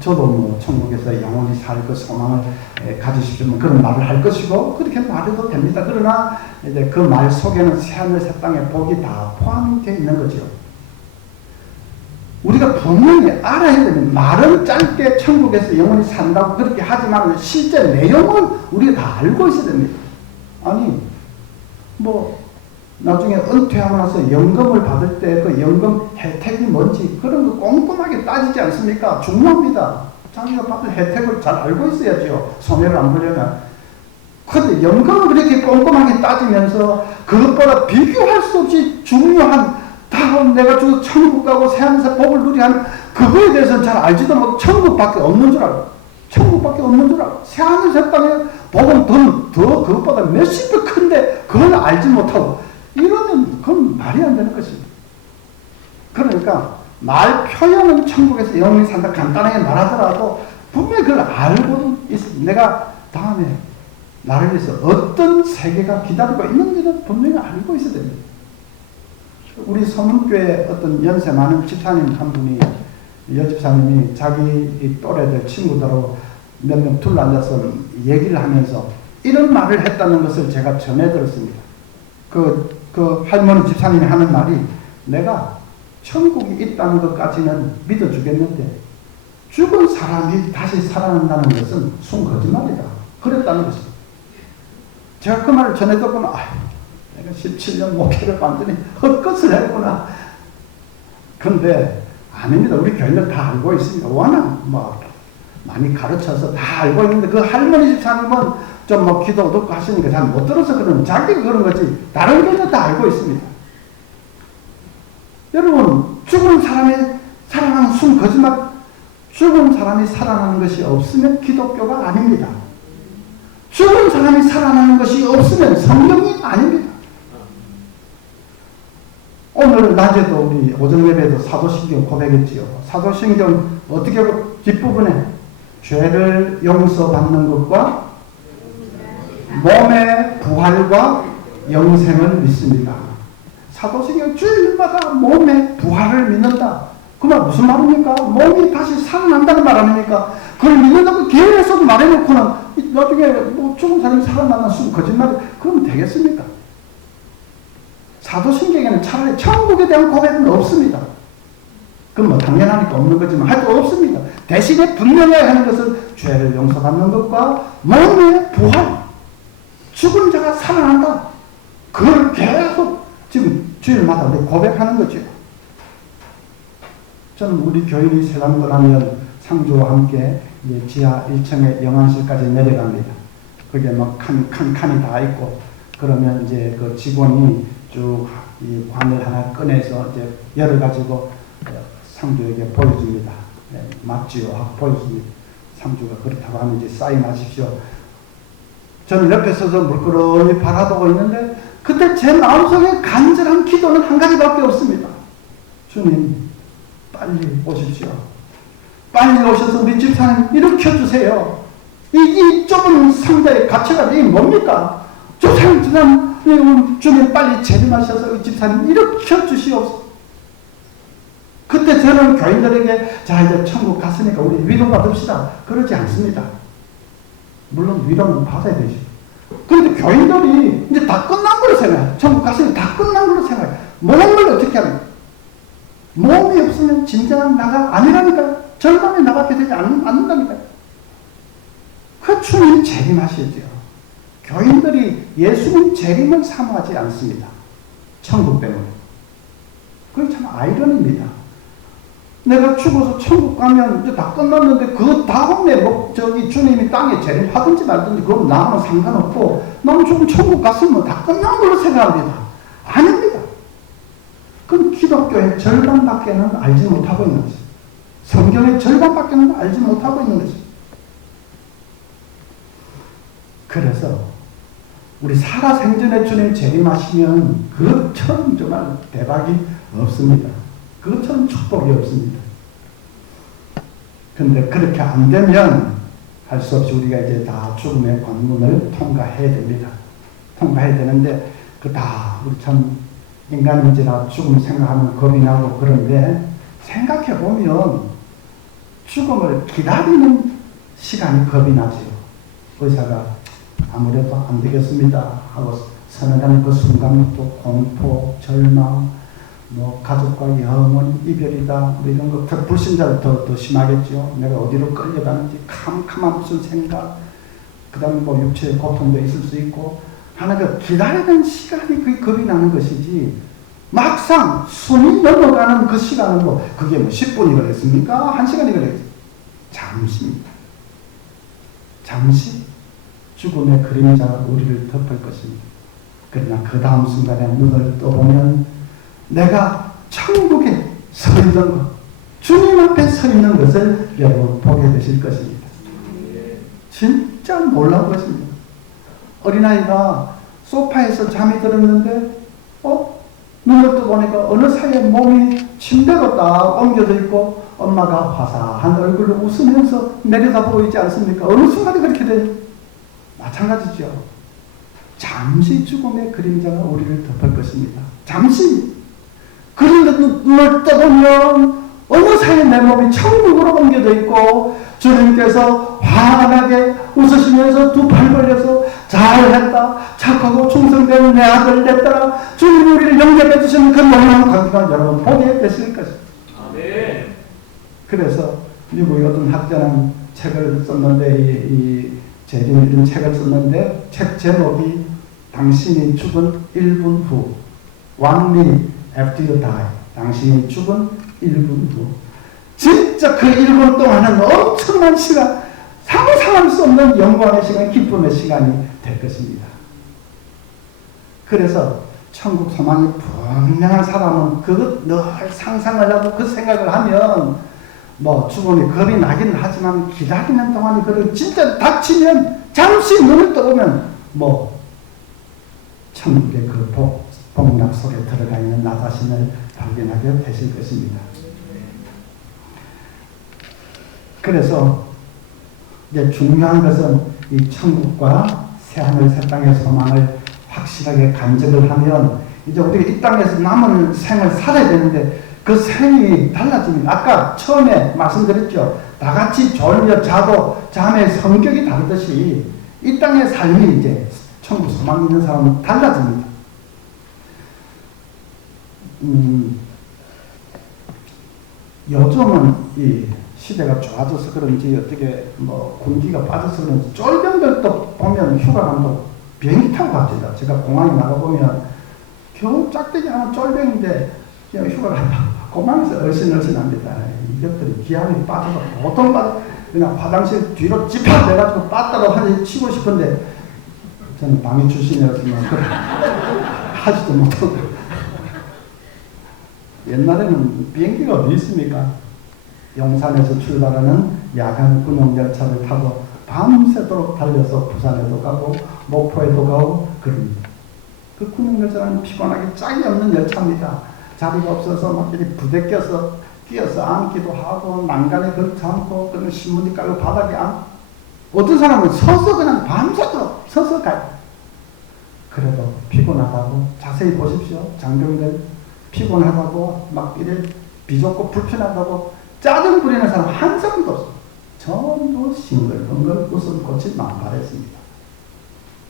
저도 뭐 천국에서 영원히 살 그 소망을 가지십시오 그런 말을 할 것이고 그렇게 말해도 됩니다. 그러나 이제 그 말 속에는 새하늘 새 땅의 복이 다 포함이 되어 있는 거죠. 우리가 분명히 알아야 되는 말은 짧게 천국에서 영원히 산다고 그렇게 하지만 실제 내용은 우리가 다 알고 있어야 됩니다. 아니 뭐 나중에 은퇴하고 나서 연금을 받을 때 그 연금 혜택이 뭔지 그런 거 꼼꼼하게 따지지 않습니까? 중요합니다. 자기가 받을 혜택을 잘 알고 있어야죠. 손해를 안 보려면. 그런데 연금을 그렇게 꼼꼼하게 따지면서 그것보다 비교할 수 없이 중요한 다음 내가 저 천국 가고 새하늘에서 복을 누리하는 그거에 대해서는 잘 알지도 못하고 천국밖에 없는 줄 알고 천국밖에 없는 줄 알고 새하늘 새 땅에 복은 더 그것보다 몇십 배 큰데 그걸 알지 못하고 이러면 그건 말이 안 되는 것입니다. 그러니까 말 표현은 천국에서 영원히 산다 간단하게 말하더라도 분명히 그걸 알고는 있습니다. 내가 다음에 나를 위해서 어떤 세계가 기다리고 있는지는 분명히 알고 있어야 됩니다. 우리 서문교회 어떤 연세 많은 집사님 한 분이 여집사님이 자기 또래들 친구들하고 몇 명 둘러앉아서 얘기를 하면서 이런 말을 했다는 것을 제가 전해 들었습니다. 그 할머니 집사님이 하는 말이 내가 천국이 있다는 것까지는 믿어주겠는데 죽은 사람이 다시 살아난다는 것은 순 거짓말이다. 그랬다는 것입니다. 제가 그 말을 전해 듣고는 내가 17년 목회를 완전히 헛것을 했구나. 그런데 아닙니다. 우리 교인들 다 알고 있습니다. 워낙 많이 가르쳐서 다 알고 있는데 그 할머니 집사님은 좀 기도 듣고 하시니까 잘 못 들어서 그러는 자기가 그런 거지 다른 교인들 다 알고 있습니다. 여러분 죽은 사람이 살아나는 순 거짓말 죽은 사람이 살아나는 것이 없으면 기독교가 아닙니다. 죽은 사람이 살아나는 것이 없으면 성경이 아닙니다. 오늘 낮에도 우리 오전 예배에도 사도신경 고백했지요. 사도신경 어떻게 뒷부분에 죄를 용서받는 것과 몸의 부활과 영생을 믿습니다. 사도신경 주일마다 몸의 부활을 믿는다. 그 말 무슨 말입니까? 몸이 다시 살아난다는 말 아닙니까? 그걸 믿는다고 계속 말해놓고는 나중에 죽은 사람이 살아난다는 순 거짓말 그러면 되겠습니까? 사도신경에는 차라리 천국에 대한 고백은 없습니다. 그건 당연하니까 없는 거지만 하여튼 없습니다. 대신에 분명해야 하는 것은 죄를 용서받는 것과 몸의 부활 죽은 자가 살아난다. 그걸 계속 지금 주일마다 우리 고백하는 거죠. 저는 우리 교인이 세상 떠나면 상주와 함께 지하 1층에 영안실까지 내려갑니다. 그게 칸이 다 있고 그러면 이제 그 직원이 쭉 이 관을 하나 꺼내서 이제 열어가지고 상주에게 보여줍니다. 맞지요? 하고 보여줍니다. 상주가 그렇다고 하면 이제 사인하십시오. 저는 옆에 서서 물끄러미 바라보고 있는데 그때 제 마음속에 간절한 기도는 한 가지밖에 없습니다. 주님 빨리 오십시오. 빨리 오셔서 우리 집사님 일으켜주세요. 이 좁은 상자의 가치가 이게 뭡니까? 집사님 주님 빨리 재림하셔서 집사님 일으켜주시옵소서. 그때 저는 교인들에게 자 이제 천국 갔으니까 우리 위로 받읍시다. 그러지 않습니다. 물론 위로는 받아야 되죠. 그런데 교인들이 이제 다 끝난 걸로 생각해. 천국 가시면 다 끝난 걸로 생각해. 몸을 어떻게 하냐. 몸이 없으면 진정한 나가 아니라니까. 절반에 나밖에 되지 않는다니까. 그 주님 재림하시죠. 교인들이 예수님 재림을 사모하지 않습니다. 천국 때문에. 그게 참 아이러니입니다. 내가 죽어서 천국 가면 이제 다 끝났는데 그 다음에 뭐 저기 주님이 땅에 재림하든지 말든지 그건 나하고는 상관없고 나는 조금 천국 갔으면 다 끝난 걸로 생각합니다. 아닙니다. 그건 기독교의 절반밖에는 알지 못하고 있는 것입니다. 성경의 절반밖에는 알지 못하고 있는 것입니다. 그래서 우리 살아생전에 주님 재림하시면 그것처럼 정말 대박이 없습니다. 그것처럼 축복이 없습니다. 근데 그렇게 안 되면 할 수 없이 우리가 이제 다 죽음의 관문을 통과해야 됩니다. 통과해야 되는데 그 다 우리 참 인간인지라 죽음 생각하면 겁이 나고 그런데 생각해 보면 죽음을 기다리는 시간이 겁이 나죠. 의사가 아무래도 안 되겠습니다 하고 서늘한 그 순간부터 공포, 절망, 뭐 가족과 영원 이별이다 뭐 이런 거 불신자는 더 심하겠죠. 내가 어디로 끌려가는지 캄캄한 무슨 생각, 그 다음에 뭐 육체의 고통도 있을 수 있고 하나 그 기다리는 시간이 그게 겁이 나는 것이지 막상 숨이 넘어가는 그 시간은 뭐 그게 뭐 10분이 걸렸습니까? 1시간이 걸렸지. 잠시입니다. 잠시 죽음의 그림자가 우리를 덮을 것입니다. 그러나 그 다음 순간에 눈을 떠보면 내가 천국에 서 있는 것, 주님 앞에 서 있는 것을 여러분 보게 되실 것입니다. 진짜 놀라운 것입니다. 어린아이가 소파에서 잠이 들었는데 눈을 떠보니까 어느 사이에 몸이 침대로 딱 옮겨져 있고 엄마가 화사한 얼굴로 웃으면서 내려다보고 있지 않습니까? 어느 순간에 그렇게 돼요? 마찬가지죠. 잠시 죽음의 그림자가 우리를 덮을 것입니다. 잠시. 그런데 눈을 떠보면 어느 사이에 내 몸이 천국으로 옮겨져 있고 주님께서 환하게 웃으시면서 두 팔 벌려서 잘했다. 착하고 충성된 내 아들 냈더라. 주님이 우리를 영접해 주시는 그 놀라운 광경을 여러분 보게 되실 것입니다. 네. 그래서 미국의 어떤 학자는 책을 썼는데 이 재림 이런 책을 썼는데 책 제목이 당신이 죽은 1분 후 One minute after you die. 당신이 죽은 1분 후. 진짜 그 1분 동안은 엄청난 시간, 상상할 수 없는 영광의 시간, 기쁨의 시간이 될 것입니다. 그래서 천국 소망이 분명한 사람은 그것 늘 상상을 하고 그 생각을 하면 뭐 죽음이 겁이 나기는 하지만 기다리는 동안에 그걸 진짜 닥치면 잠시 눈을 떠보면 뭐 천국의 그 복락 속에 들어가 있는 나 자신을 발견하게 되실 것입니다. 그래서 이제 중요한 것은 이 천국과 새하늘 새 땅의 소망을 확실하게 간직을 하면 이제 우리가 이 땅에서 남은 생을 살아야 되는데 그 생이 달라집니다. 아까 처음에 말씀드렸죠. 다 같이 졸며 자도 잠의 성격이 다르듯이 이 땅의 삶이 이제 천국 소망 있는 사람은 달라집니다. 요즘은 이 시대가 좋아져서 그런지 어떻게 뭐 군기가 빠져서 그런지 쫄병들도 보면 휴가 간다고 비행기 타고 갑니다. 제가 공항에 나가보면 겨우 짝대기 하나 쫄병인데 그냥 휴가 간다고 공항에서 얼씬얼씬합니다. 이것들이 기함이 빠져서 보통 빠져 그냥 화장실 뒤로 찌팍 내가지고 빠따로 하지 치고 싶은데 저는 방위 출신이었으면 하지도 못하고 옛날에는 비행기가 어디 있습니까? 용산에서 출발하는 야간 군용 열차를 타고 밤새도록 달려서 부산에도 가고 목포에도 가고 그럽니다. 그 군용 열차는 피곤하게 짝이 없는 열차입니다. 자리가 없어서 막 이렇게 부대껴서 끼어서 앉기도 하고 난간에 걸쳐 앉고 그런 신문지 깔고 바닥에 앉고 어떤 사람은 서서 그냥 밤새도록 서서 가요. 그래도 피곤하다고 자세히 보십시오. 장병들 피곤하다고 막 이래 비좁고 불편하다고 짜증 부리는 사람 한 사람도 없어요. 전부 싱글벙글 웃음꽃이 만발했습니다.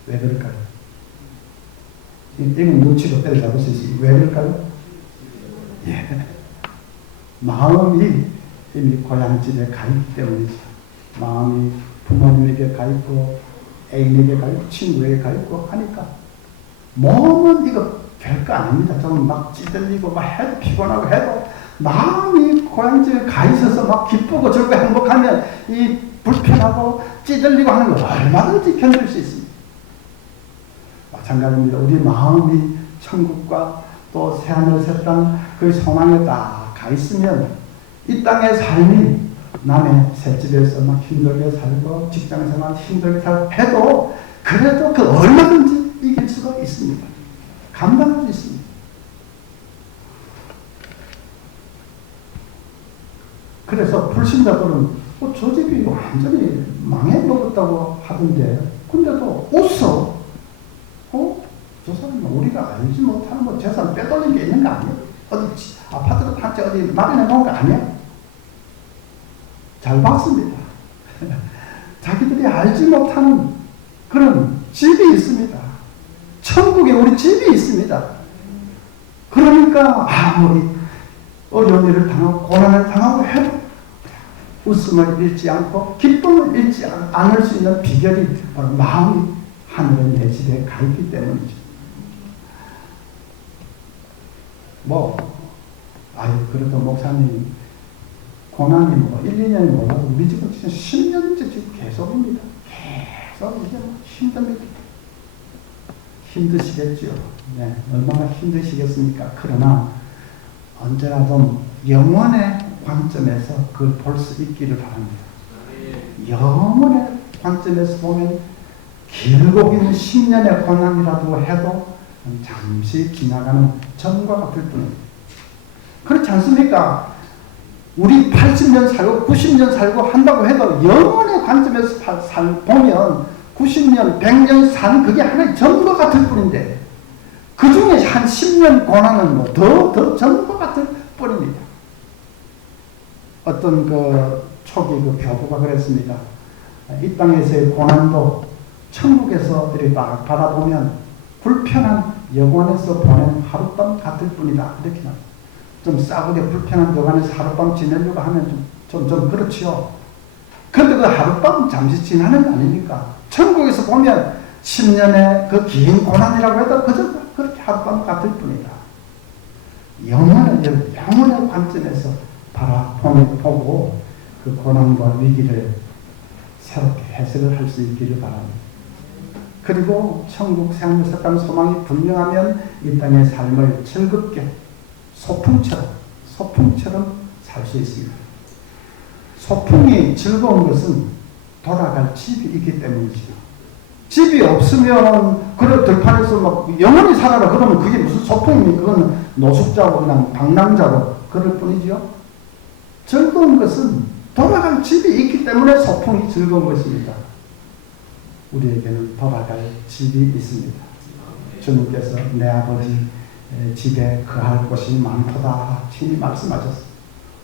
왜 그럴까요? 이건 눈치로 때려잡을 수 있습니다. 왜 그럴까요? 예. 마음이 이미 고향집에 가 있기 때문이죠. 마음이 부모님에게 가 있고 애인에게 가 있고 친구에게 가 있고 하니까 몸은 이거 별거 아닙니다. 좀 막 찌들리고 막 해도 피곤하고 해도 마음이 고향집에 가 있어서 막 기쁘고 즐겁고 행복하면 이 불편하고 찌들리고 하는 거 얼마든지 견딜 수 있습니다. 마찬가지입니다. 우리 마음이 천국과 또 새하늘 새땅 그 소망에 딱 가 있으면 이 땅의 삶이 남의 셋집에서 막 힘들게 살고 직장생활 힘들게 살고 해도 그래도 그 얼마든지 이길 수가 있습니다. 감당할 수 있습니다. 그래서 불신자들은 저 집이 완전히 망해먹었다고 하던데 근데도 웃어. 저 사람은 우리가 알지 못하는 뭐 재산 빼돌린 게 있는 거 아니야? 어디 아파트로 단지 어디 마련해 놓은 거 아니야? 잘 봤습니다. 자기들이 알지 못하는 그런 집이 있습니다. 천국에 우리 집이 있습니다. 그러니까 아무리 어려운 일을 당하고 고난을 당하고 해도 웃음을 잃지 않고 기쁨을 잃지 않을 수 있는 비결이 바로 마음이 하늘의 내 집에 가 있기 때문이죠. 그래도 목사님 고난이 1, 2년이 몰라도 우리 집은 진짜 10년째 지금 계속입니다. 계속 이제 힘듭니다. 힘드시겠죠. 네, 얼마나 힘드시겠습니까? 그러나 언제나 좀 영원의 관점에서 그걸 볼 수 있기를 바랍니다. 영원의 관점에서 보면 길고 긴 10년의 고난이라도 해도 잠시 지나가는 전과 같을 뿐입니다. 그렇지 않습니까? 우리 80년 살고 90년 살고 한다고 해도 영원의 관점에서 보면 90년, 100년 사는 그게 하나의 전과 같을 뿐인데 그 중에 한 10년 고난은 더 전과 같을 뿐입니다. 어떤 초기 교부가 그랬습니다. 이 땅에서의 고난도 천국에서 이렇게 딱 바라보면 불편한 여관에서 보낸 하룻밤 같을 뿐이다. 이렇게 말합니다. 좀 싸구려 불편한 여관에서 하룻밤 지내려고 하면 좀 그렇지요. 그런데 그 하룻밤 잠시 지나는 거 아닙니까? 천국에서 보면 10년의 그 긴 고난이라고 해도 그저 그렇게 하룻밤 같을 뿐이다. 영원의 관점에서 바라보고 그 고난과 위기를 새롭게 해석을 할 수 있기를 바랍니다. 그리고 천국 새하늘 새땅 소망이 분명하면 이 땅의 삶을 즐겁게 소풍처럼 살 수 있습니다. 소풍이 즐거운 것은 돌아갈 집이 있기 때문이죠. 집이 없으면 그래 들판에서 막 영원히 살아라 그러면 그게 무슨 소풍입니까? 그건 노숙자고 그냥 방랑자고 그럴 뿐이죠. 즐거운 것은 돌아갈 집이 있기 때문에 소풍이 즐거운 것입니다. 우리에게는 돌아갈 집이 있습니다. 주님께서 내 아버지 집에 거할 곳이 많도다 친히 말씀하셨습니다.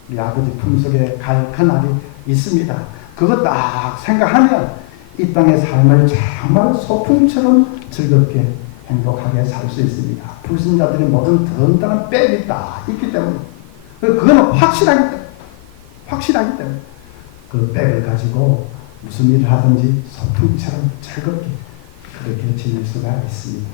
우리 아버지 품속에 갈 그날이 있습니다. 그거 딱 생각하면 이 땅의 삶을 정말 소풍처럼 즐겁게 행복하게 살 수 있습니다. 불신자들이 모든 든든한 백이 딱 있기 때문에 그거는 확실하기 때문에 그 백을 가지고 무슨 일을 하든지 소풍처럼 즐겁게 그렇게 지낼 수가 있습니다.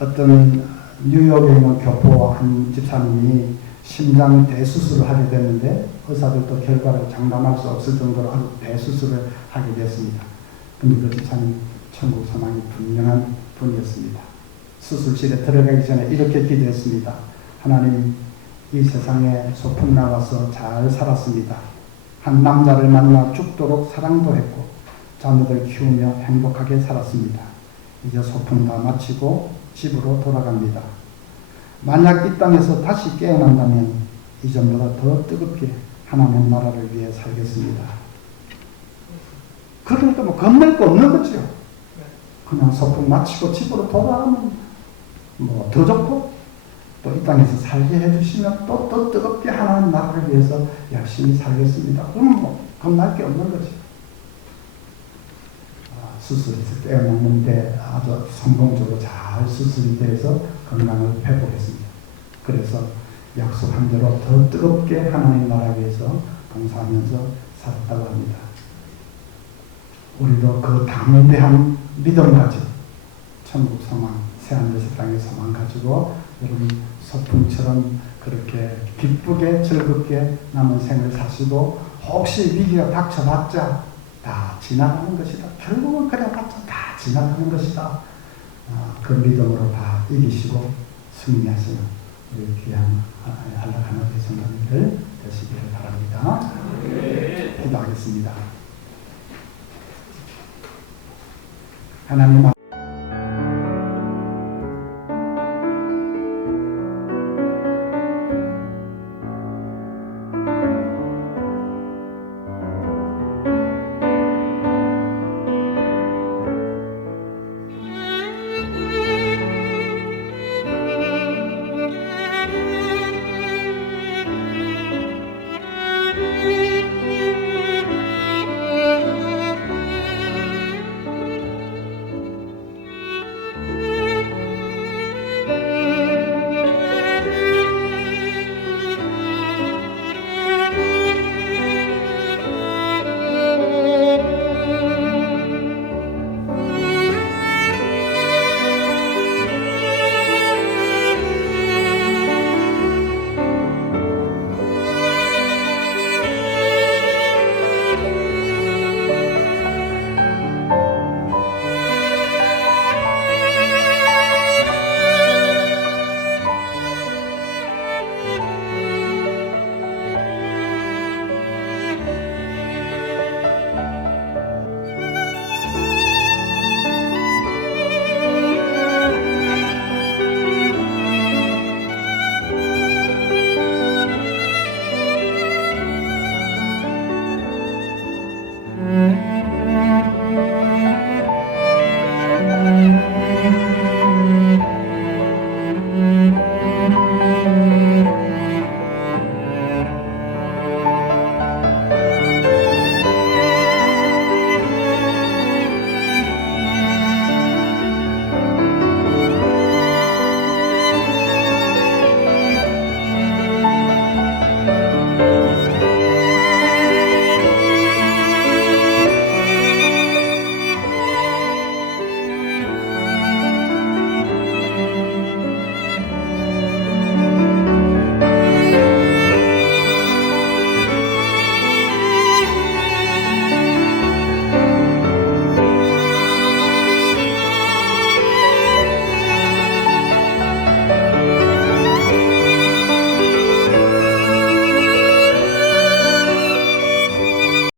어떤 뉴욕에 있는 교포 한 집사님이 심장 대수술을 하게 됐는데 의사들도 결과를 장담할 수 없을 정도로 아주 대수술을 하게 됐습니다. 근데 그 집사님 천국 소망이 분명한 분이었습니다. 수술실에 들어가기 전에 이렇게 기도했습니다. 하나님, 이 세상에 소풍 나와서 잘 살았습니다. 한 남자를 만나 죽도록 사랑도 했고 자녀들 키우며 행복하게 살았습니다. 이제 소풍 다 마치고 집으로 돌아갑니다. 만약 이 땅에서 다시 깨어난다면 이전보다 더 뜨겁게 하나님의 나라를 위해 살겠습니다. 그러니까 겁낼 거 없는 거죠. 그냥 소풍 마치고 집으로 돌아가면 더 좋고 또 이 땅에서 살게 해주시면 또 더 뜨겁게 하나님 나라를 위해서 열심히 살겠습니다. 그러면 겁날 게 없는 거죠. 수술해서 떼어놓는데 아주 성공적으로 잘 수술이 돼서 건강을 회복했습니다. 그래서 약속한 대로 더 뜨겁게 하나님 나라 위해서 봉사하면서 살았다고 합니다. 우리도 그 담대한 믿음 가지고 천국 소망, 새하늘새 땅의 소망 가지고 여러분 소풍처럼 그렇게 기쁘게 즐겁게 남은 생을 사시고 혹시 위기가 닥쳐봤자 다 지나가는 것이다. 결국은 그래봤자 다 지나가는 것이다. 그 믿음으로 다 이기시고 승리하시는 우리 귀한 안락하는 성도님들 되시기를 바랍니다. 기도하겠습니다. 하나님